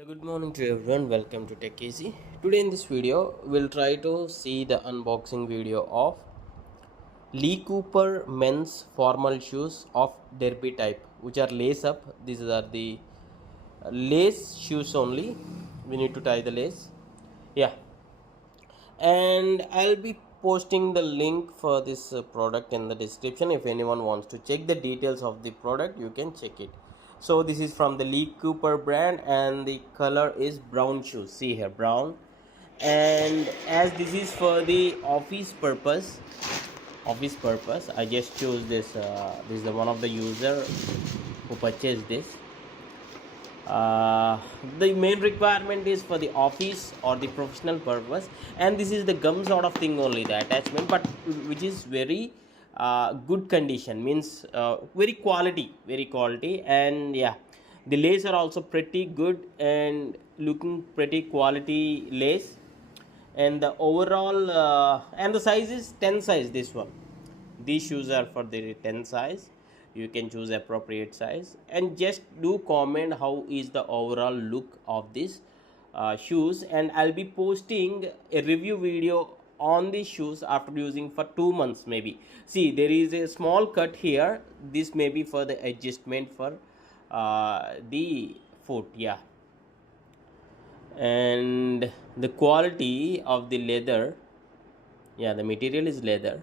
Hello, good morning to everyone. Welcome to Tech Easy. Today in this video, we'll try to see the unboxing video of Lee Cooper men's formal shoes of derby type, which are lace up. These are the lace shoes only. We need to tie the lace. Yeah, and I'll be posting the link for this product in the description. If anyone wants to check the details of the product, you can check it. So this is from the Lee Cooper brand and the color is brown shoes. See here, brown. And as this is for the office purpose, I just choose this. This is the one of the user who purchased this. The main requirement is for the office or the professional purpose, and this is the gum sort of thing only, the attachment, but which is very good condition, means very quality. And yeah, the lace are also pretty good and looking pretty quality lace. And the overall and the size is 10 size. This one, these shoes are for the 10 size. You can choose appropriate size and just do comment how is the overall look of this shoes, and I'll be posting a review video on these shoes after using for 2 months maybe. See, there is a small cut here. This may be for the adjustment for the foot. Yeah, and the quality of the leather, yeah, the material is leather.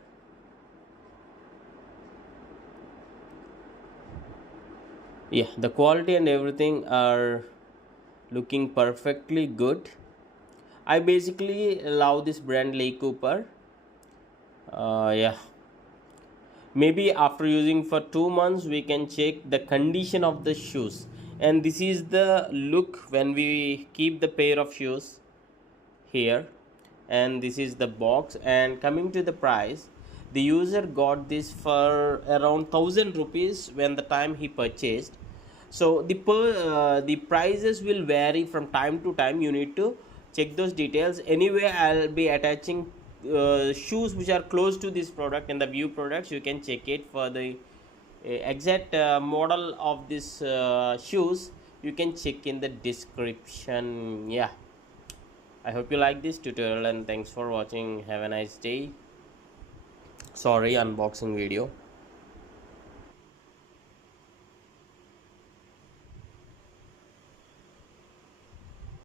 Yeah, the quality and everything are looking perfectly good. I basically love this brand Lee Cooper. Yeah, maybe after using for 2 months we can check the condition of the shoes, and this is the look when we keep the pair of shoes here. And this is the box, and coming to the price, the user got this for around 1000 rupees when the time he purchased. So the prices will vary from time to time. You need to check those details. Anyway, I'll be attaching shoes which are close to this product in the view products. You can check it for the exact model of this shoes. You can check in the description. Yeah, I hope you like this tutorial and thanks for watching. Have a nice day. Sorry, unboxing video.